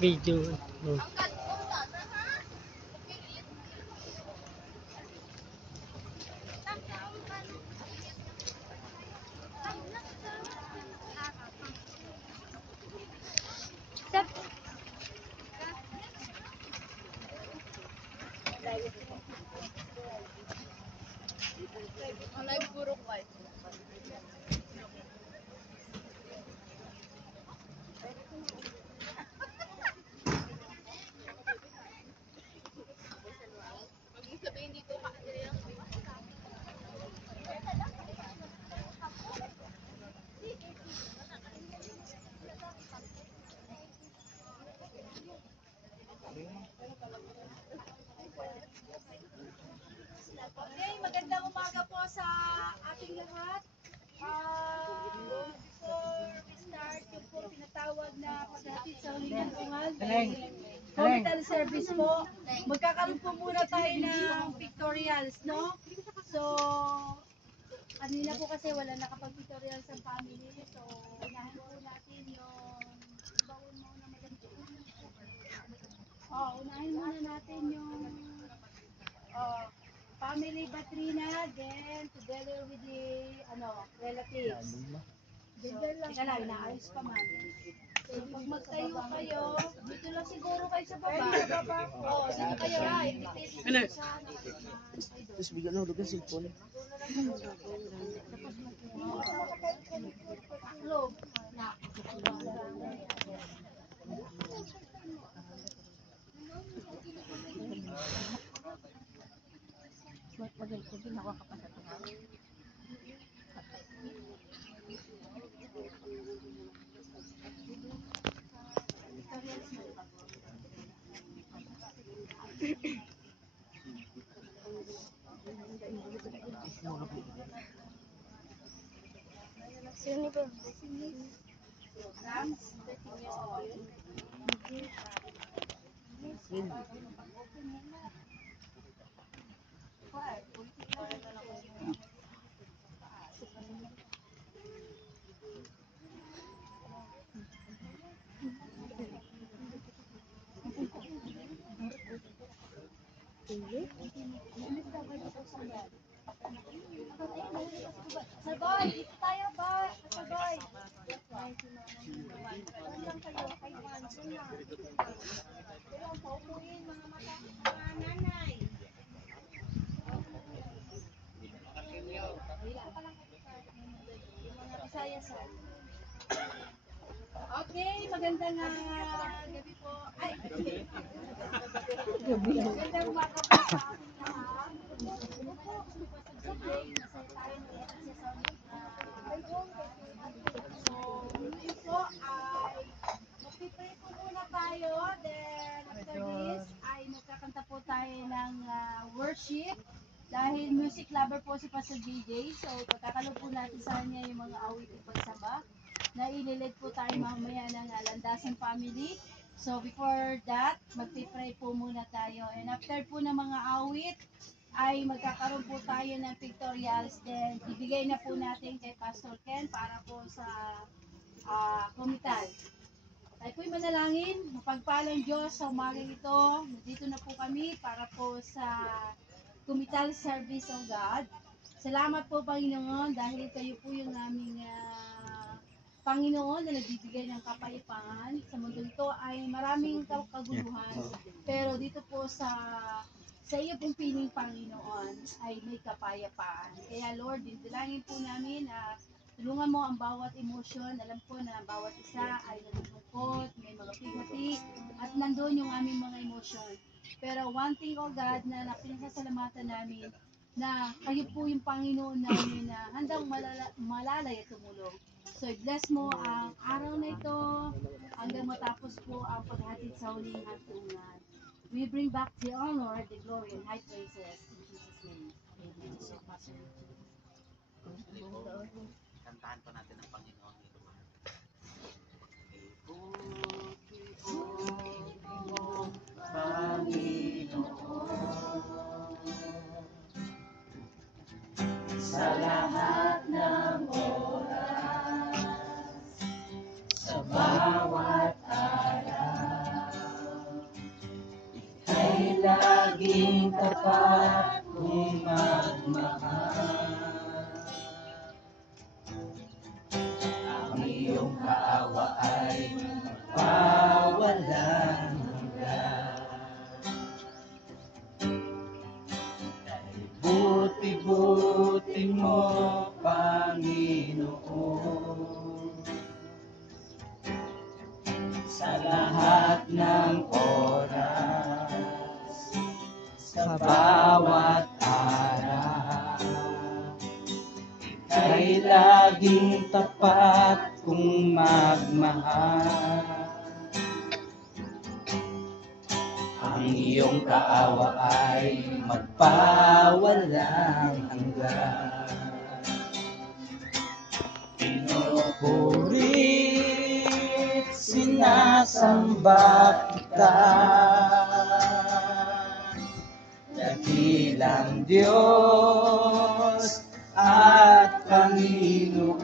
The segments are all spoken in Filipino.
Video. Hmm. Live buruk guys. Sabihin dito ka. Okay, magandang umaga po sa ating lahat. Before we start, yung po pinatawag na paghatid sa huling tungal, hospital service po. Magkakaroon po muna tayo ng pictorials, no? So, kanina po kasi wala nakapag-pictorials ang family. So, unahin po natin yung bawon mo na maganda. Unahin muna natin yung family Batrina, then together with the relatives. Teka lang, inaayos pa man. So, pag magtayo kayo, dito lang siguro kayo sa baba. Dito kayo ha. Ano? Terus bigyan mo lugar cellphone. Globe. Sino ba? Rams, 13 years old. Sabay, dito tayo ba? Sabay. Lang kayo, kay Juan. Kailangan paupuin mga nanay. Mga Bisaya sa. Okay, magandang gabi po. Ay, magandang umaga po sa ating lahat. Ano po, today, masaya tayo ng So, yun po ay mag-pray po muna tayo. Then, after this, ay magkakanta po tayo ng worship. Dahil music lover po si Pastor JJ. So, pagkakalo po natin sa kanya yung mga awiting pagsamba na ililig po tayo mamaya ng Landasan Family. So, before that, mag-pray po muna tayo. And after po ng mga awit, ay magkakaroon po tayo ng pictorials. Then, ibigay na po natin kay Pastor Ken para po sa komital. Tayo po'y manalangin, mapagpalang Diyos sa umagang ito. Nandito na po kami para po sa komital service of God. Salamat po, Panginoon, dahil kayo po yung aming Panginoon na nagbibigay ng kapayapaan. Sa mundo ito ay maraming kaguluhan. Pero dito po sa iyo pong piling, Panginoon, ay may kapayapaan. Kaya Lord, dinalangin po namin na tulungan mo ang bawat emosyon. Alam ko na bawat isa ay nalulungkot, may mga pigati, at nandoon yung aming mga emosyon. Pero one thing, oh God, na pinasasalamatan namin, na kayo po yung Panginoon namin na handang malalay at tumulong. So, bless mo ang araw na ito hanggang matapos po ang paghatid sa huling hantungan. We bring back the honor, the glory, and high praises in Jesus' name. Amen. So, Pastor. Kantahan pa natin ang Panginoon dito. Sa lahat ng oras, sa bawat araw, laging tapat kung magmahal. Ang iyong kaawa ay magpawalang hanggan. Dahil buti-buti mo, Panginoon, sa lahat ng oras, sa bawat araw, ika'y laging tapat kung magmahal. Ang iyong kaawa ay magpawalang hanggan. Pinupurit, sinasamba kita, dakilang Diyos at Panginoon.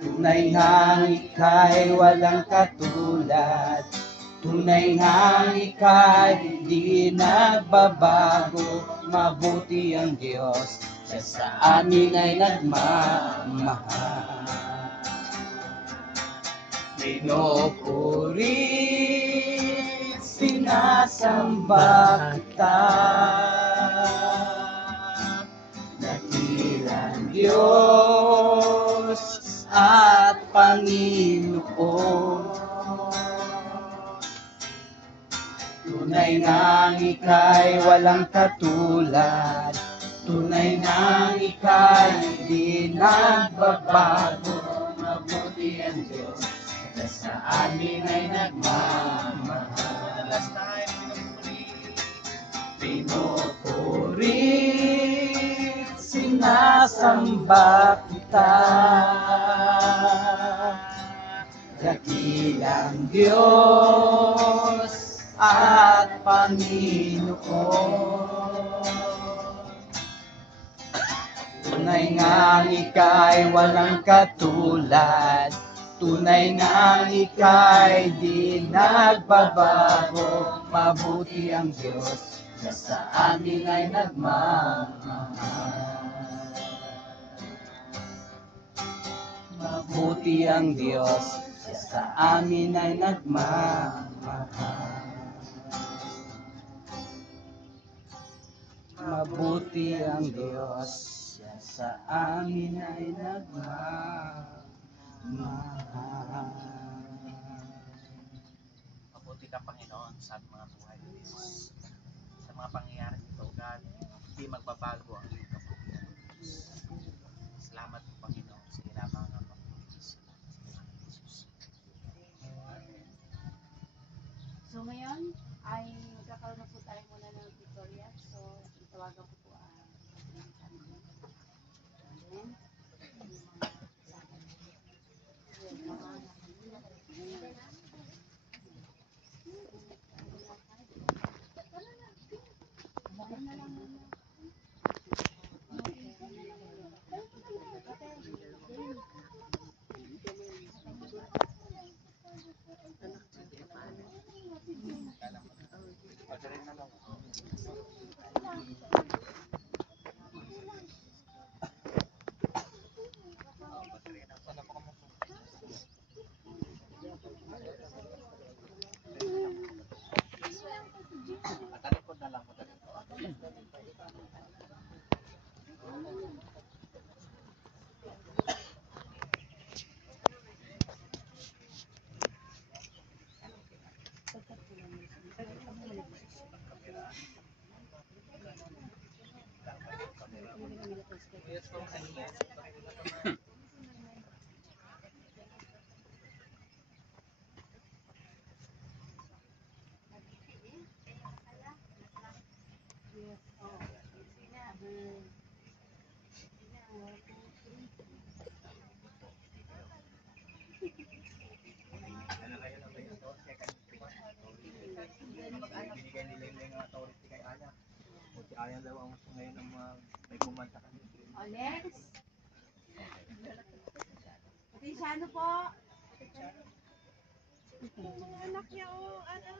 Tunay ngang ika'y walang katulad, tunay ngang ika'y di nagbabago. Mabuti ang Diyos, siya sa amin ay nagmamahal. Pinupurit, sinasamba kita, dakilang Diyos at Panginoon. Tunay ngang ika'y walang katulad, tunay ngang ika'y di nagbabago. Mabuti ang Diyos, na sa amin ay nagmamahal. Pinupurit, sinasamba kita, dakilang Diyos at Panginoon. Tunay ngang ika'y walang katulad, tunay ngang ika'y di nagbabago. Mabuti ang Diyos, na sa amin ay nagmamahal. Mabuti ang Diyos, siya sa amin ay nagmamahal. Mabuti ang Diyos, siya sa amin ay nagmamahal. Mabuti ka, Panginoon, sa ating mga buhay. Sa mga pangyayari nito, God, hindi magbabago ang iyong kabutihan. Salamat, Panginoon, sa ilamang ng pagkakas. So ngayon ay magkakaroon na po tayo muna ng tutorial. So itawagan ko po ang Binigay nila yung authority kay Aya. Si Aya daw ang ngayon ang may kumanta kami. O, next. Patrisyano po. Anak niya, oh, ano?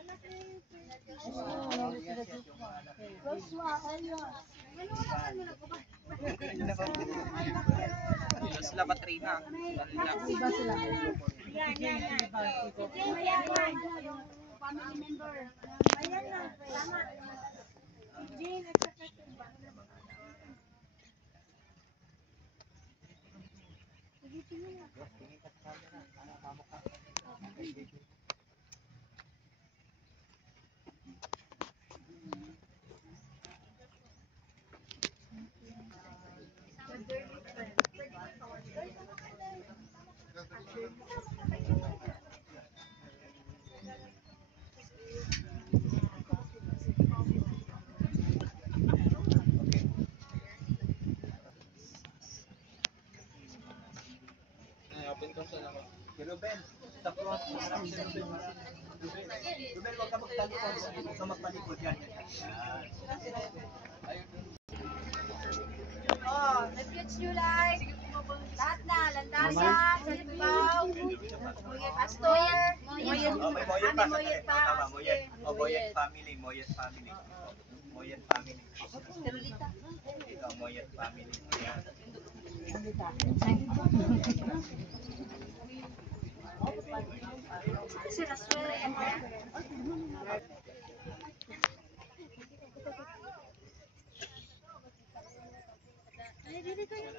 Anak niya yung Joshua, ayun. Manulaan mo na ko ba? Sila Katrina. Iba sila. Yan. Yung family member. Ayan na, tama. Jane at saka Ruben, sa front, harap si Ruben. Ruben, huwag ka magtalikod. Huwag ka magpalikod. Yan. oh, refuge nyo like. Lahat na, landasan, Sanbaw, Moyet Pastor, Moyet, Oh, may Moyet Ami pa. Moyet pa. Tama, Moyet. Oh, Moyet family. Moyet family. Moyet family. Terulita. Ikaw, Moyet family. Yan. Si Raswell. Ay, dili kayo.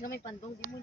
Sa may pandong, di mo.